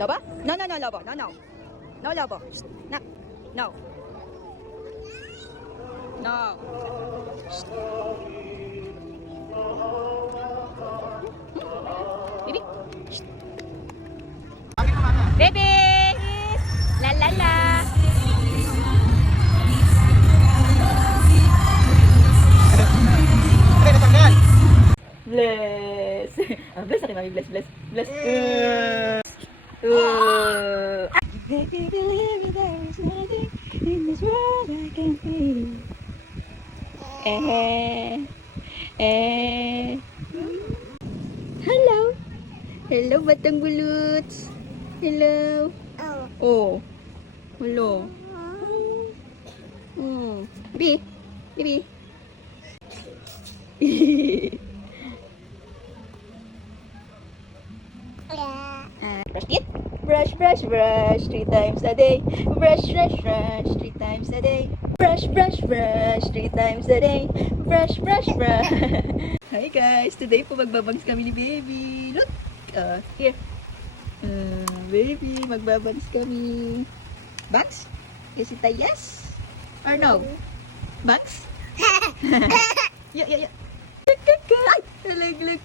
Lobo? No, no, no, Lobo. No, no. No, Lobo. Shh. No. No. No. Shh. Baby. Shh. Baby. La la la. Bless. Bless na kay Mami. Bless, bless, bless. Baby, believe me, there is nothing in this world I can feel. Hello. Hello, Batang Buluts. Hello. Oh. Hello. Bibi. Bibi. Brush teeth. Brush, brush, brush 3 times a day. Brush, brush, brush 3 times a day. Brush, brush, brush 3 times a day. Brush, brush, brush. Hi guys, today po magbabangs kami ni Baby. Look, here. Baby, magbabangs kami. Bangs? Is it a yes or no? Bangs? Yeah. Ay, talaglag.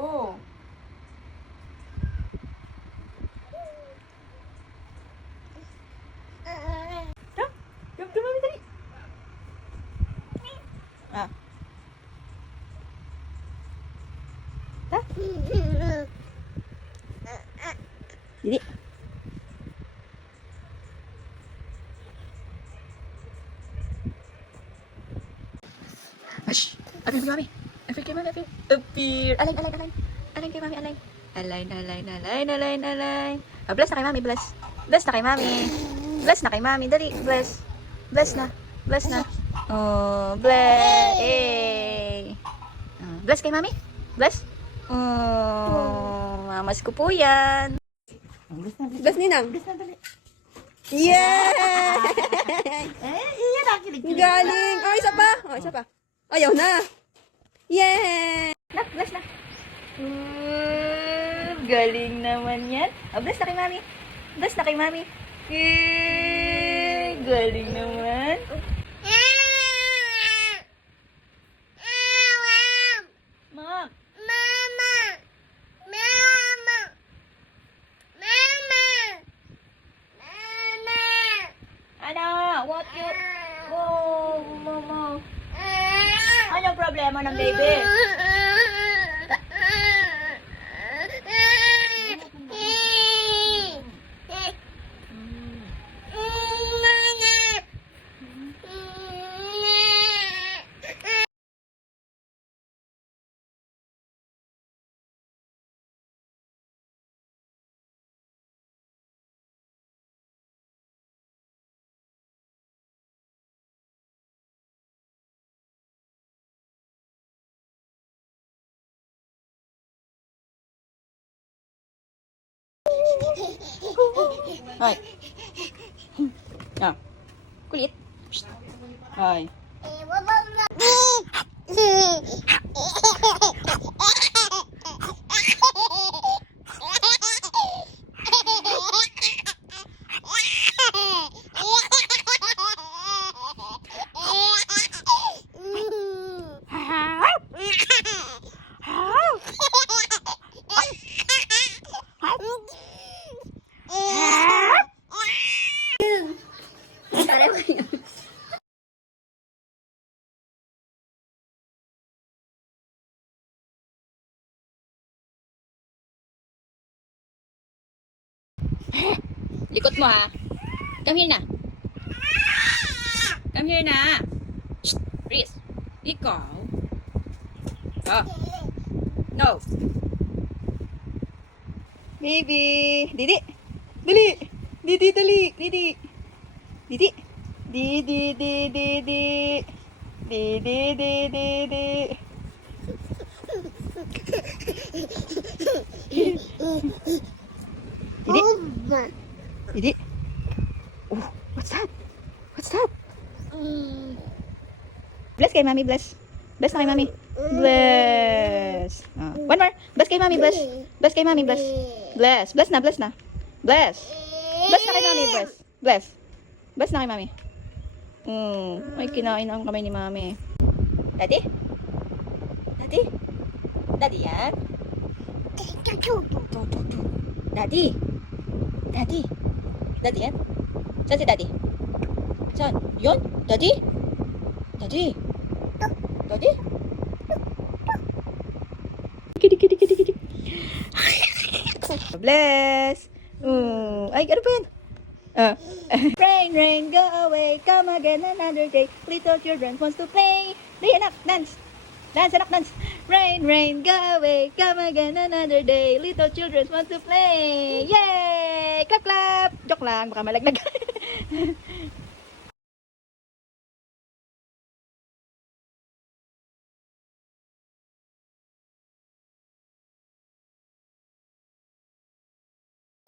Oh. Come, Mami, dali. Dili. Ash! Appear kay Mami! Appear kay Mami! Appear! Align kay Mami! Align! Bless na kay Mami! Bless! Bless na kay Mami! Bless na kay Mami! Dali! Bless! Bless na! Oh! Bless! Hey! Bless kay Mami! Bless! Oh! Mamas ko po yan! Bless Ninang. Yeah! Galing. Oh, isa pa. Ayaw na. Yeah! Bless na. Galing naman yan. Bless na kay Mami. Bless na kay Mami. Galing naman. Mom. Ano? What you... Oh, mama. Anong problema ng baby? Hoy. Kulit. Hoy. Likot mo ha. Come here na. Come here na. Shh, Chris. Ikaw. Oh. No. Baby. Didi. Dali. Didi, dali. Didi. Didi. Didi, didi, didi. Didi, didi, didi. Hindi. Oh, what's that? What's that? Bless kay Mami, bless. Bless na kay Mami. Bless. One more. Bless kay Mami, bless. Bless kay Mami, bless. Bless. Bless na, bless na. Bless. Bless na kay Mami, bless. Bless. Bless na kay Mami. Ay, kinain ang kamay ni Mami. Daddy? Daddy? Daddy yan? Daddy? Daddy? Daddy yan? Saan si Daddy? Saan? Yun? Daddy? Daddy? Daddy? Kidi, kidi, kidi, kidi. Bless! Ay, ano pa yan? Rain, rain, go away, come again another day. Little children wants to play. Day, anak, dance. Dance, anak, dance. Rain, rain, go away, come again another day. Little children want to play. Yay! Clap, clap! Joke lang, baka malaglag.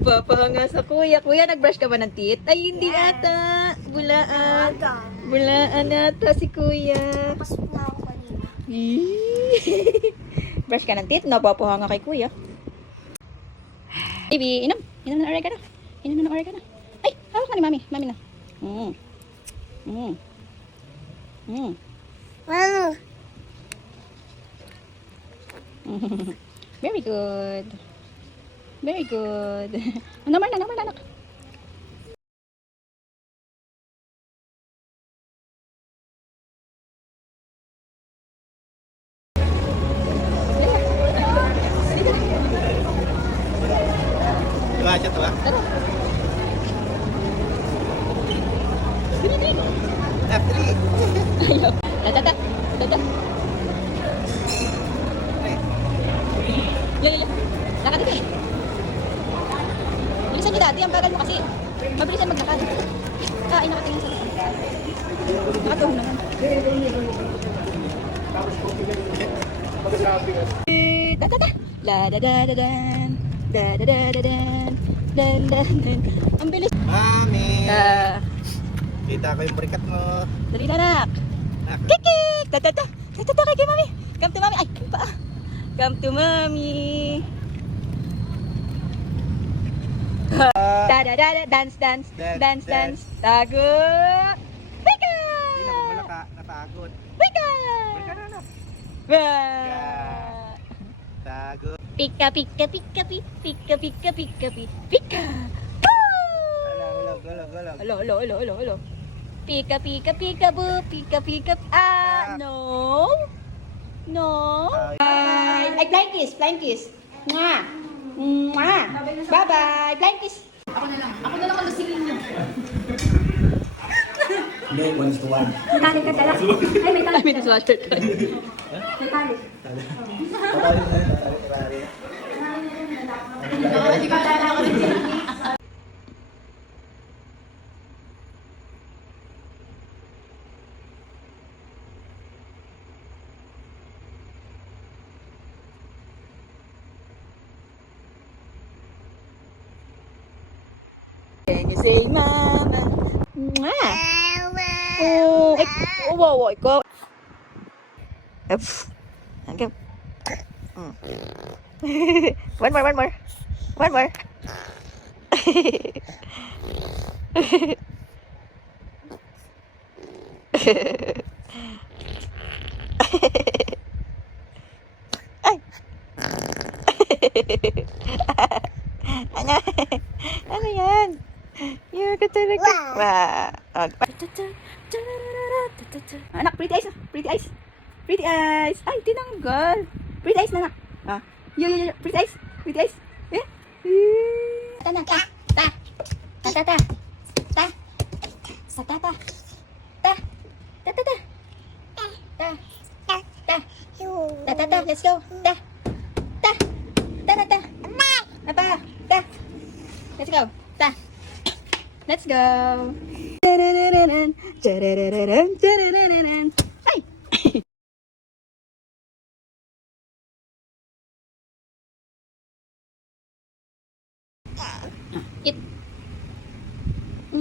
Papahanga sa kuya. Kuya, nag-brush ka ba ng teeth? Ay, hindi ata. Bulaan. Bulaan ata si kuya. Pasok na ako kanina. Brush ka ng teeth? Napapahanga kay kuya. Baby, inom. Inom na ng oregano. Inom na ng oregano. Ay, hawak na ni mami. Mami na. Ano? Very good. Very good. Naman na, anak. Tuwa siya, tuwa. F3. Ayaw. Tata. Yeah. Lakad dito eh. Bilisan niyo dati, ang bagal mo kasi. Mabilisan maglakad. Ay, nakatingin sa likod. Nakatuhong naman. Tata. La da da da dan. Da da da da dan. Dan. Ang bilis. Mami. Kita ko yung barikat mo. Dali na, anak. Kikik! Tata kay mami. Come to mami. Ay, paa. Come to mami. Da dance. Tago. Pika! Hindi na ko pala napagod. Pika! Balikan na, anak. Wah! Tago. Pika. Galag. Hello. Pika boo. Pika. Ah, no. Ay, flying kiss. Mwah. Bye-bye. Flying kiss. Ako na lang ang lusingin niyo. Hindi, 1-1. Tali ka dala. Ay, may tali. May dishwasher. May tali. Can you say mama? Mwah. Oh, wow, ikaw. Okay. One more. Ay. Ano yan? You're ka talaga. Wow. Anak, pretty eyes. Ay, tinanggal. Pretty eyes na, anak. Pretty eyes. Eh? Ta. Let's go. Ta. Apa? Ta. Let's go. Ta. Let's go. Ay. It.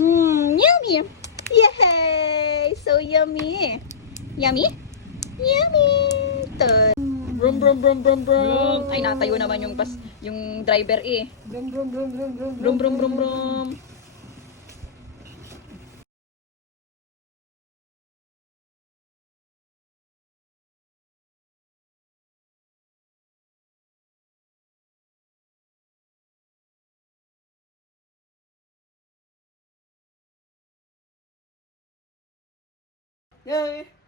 Yummy! Yay! So yummy! Yummy? Yummy! Brum brum brum brum brum. Ay, natayo naman yung driver eh. Brum, brum, brum, brum, brum, Brum brum brum brum. Yay!